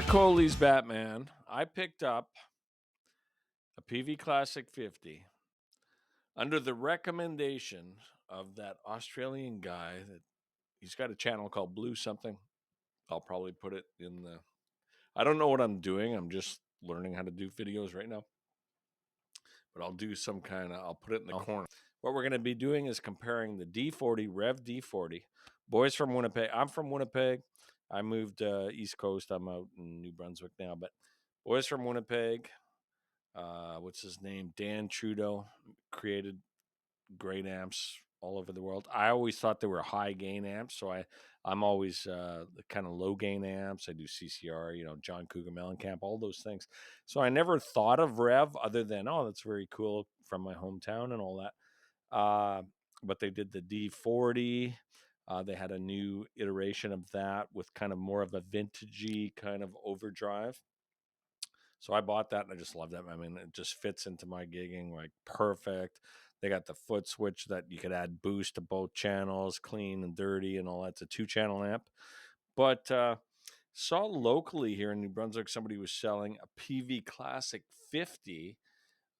for Coley's Batman, I picked up a Peavey Classic 50 under the recommendation of that Australian guy that he's got a channel called Blue something. I'll probably put it in the... I don't know what I'm doing. I'm just learning how to do videos right now. But I'll do some kind of... I'll put it in the corner. What we're going to be doing is comparing the D40, Revv D40. Boys from Winnipeg. I'm from Winnipeg. I moved East Coast. I'm out in New Brunswick now. But boys from Winnipeg... what's his name? Dan Trudeau created great amps all over the world. I always thought they were high gain amps, so I'm always the kind of low gain amps. I do CCR, John Cougar Mellencamp, all those things. So I never thought of Revv other than, oh, that's very cool from my hometown and all that. But they did the D40. They had a new iteration of that with kind of more of a vintagey kind of overdrive. So I bought that and I just love that. I mean, it just fits into my gigging like perfect. They got the foot switch that you could add boost to both channels, clean and dirty and all that. It's a 2-channel amp. But saw locally here in New Brunswick, somebody was selling a Peavey Classic 50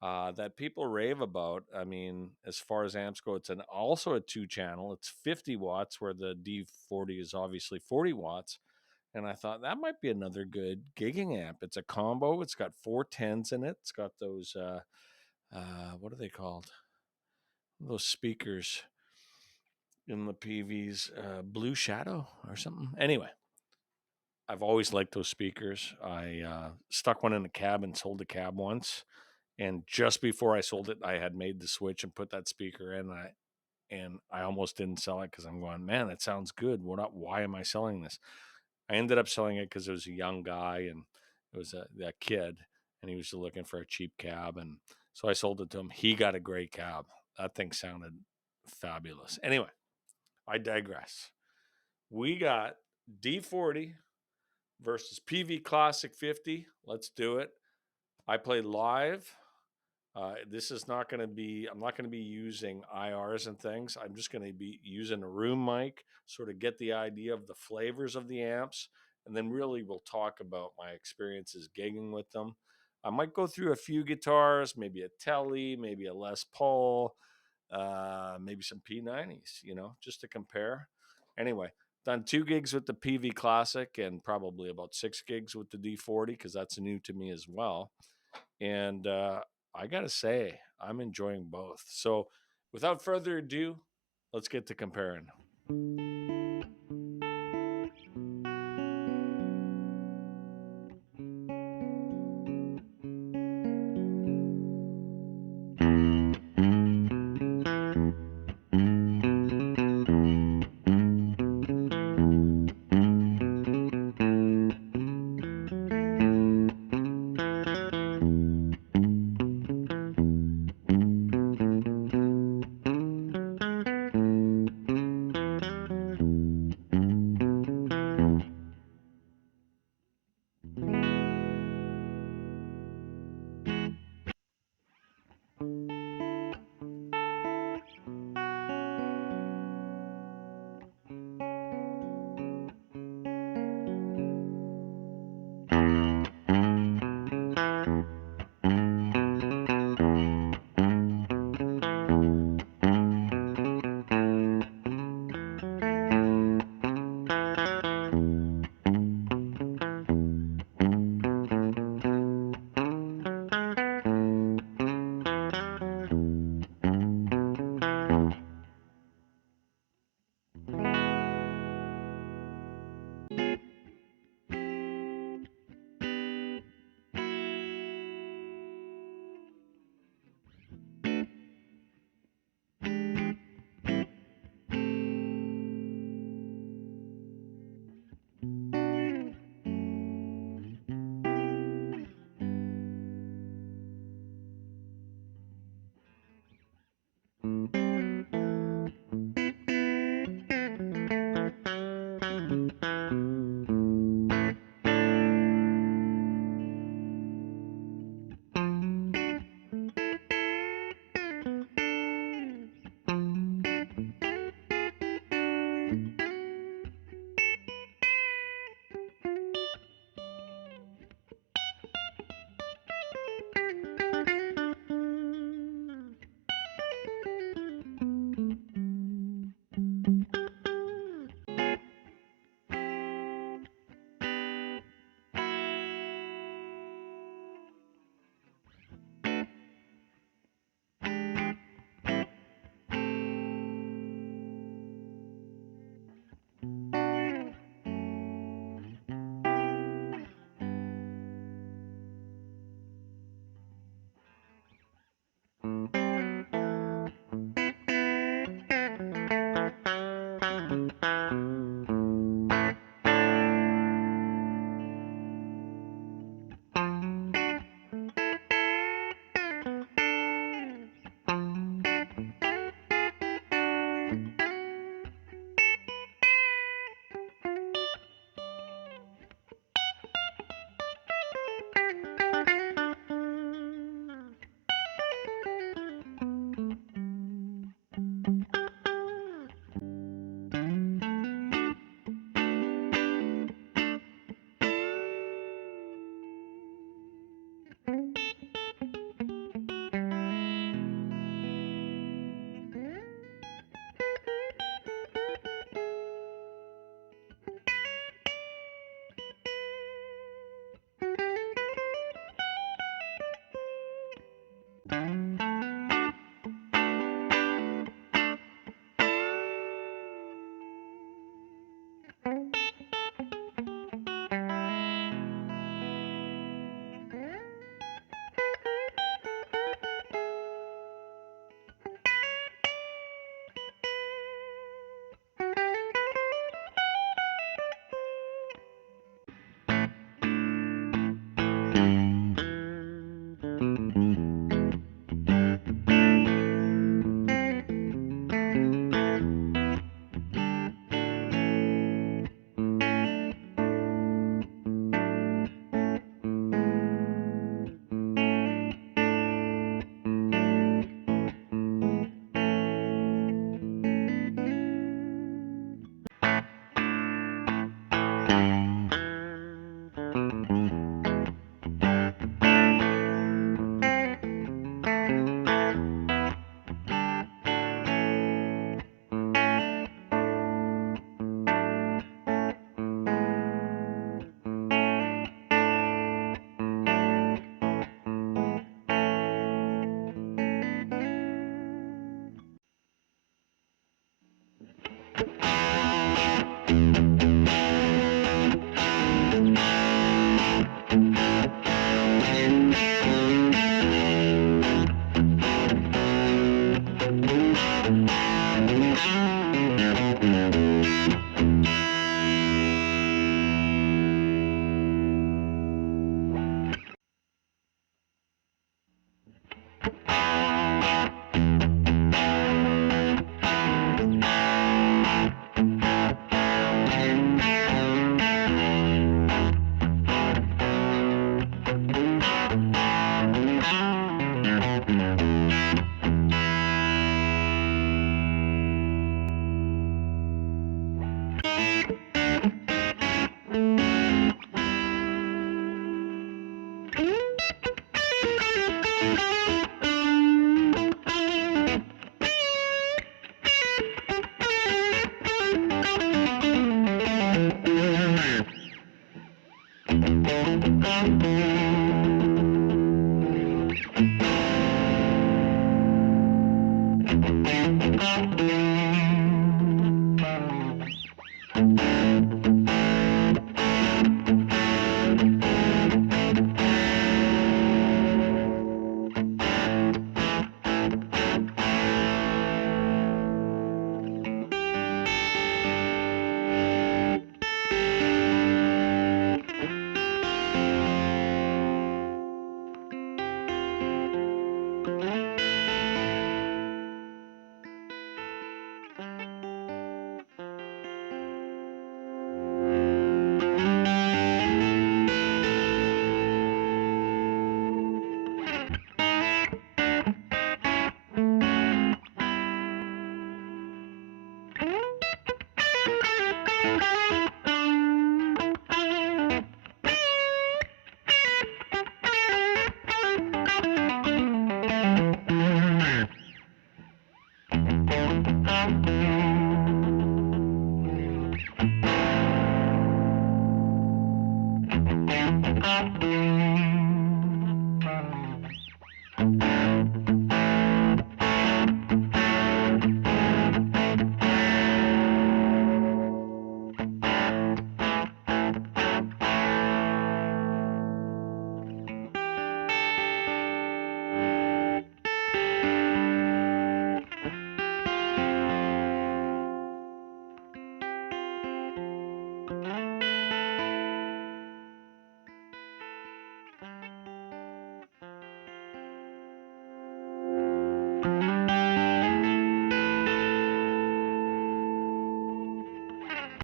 that people rave about. I mean, as far as amps go, it's also a 2-channel. It's 50 watts where the D40 is obviously 40 watts. And I thought that might be another good gigging amp. It's a combo. It's got 4 10s in it. It's got those, what are they called? Those speakers in the Peavey's Blue Shadow or something. Anyway, I've always liked those speakers. I stuck one in a cab and sold a cab once. And just before I sold it, I had made the switch and put that speaker in. And I almost didn't sell it because I'm going, man, that sounds good. Why am I selling this? I ended up selling it because it was a young guy and it was that kid and he was looking for a cheap cab. And so I sold it to him. He got a great cab. That thing sounded fabulous. Anyway, I digress. We got D40 versus Peavey Classic 50. Let's do it. I play live. This is not going to be, I'm not going to be using IRs and things. I'm just going to be using a room mic, sort of get the idea of the flavors of the amps. And then really we'll talk about my experiences gigging with them. I might go through a few guitars, maybe a Tele, maybe a Les Paul, maybe some P90s, just to compare. Anyway, done 2 gigs with the Peavey Classic and probably about 6 gigs with the D40 because that's new to me as well. And I got to say, I'm enjoying both. So without further ado, let's get to comparing.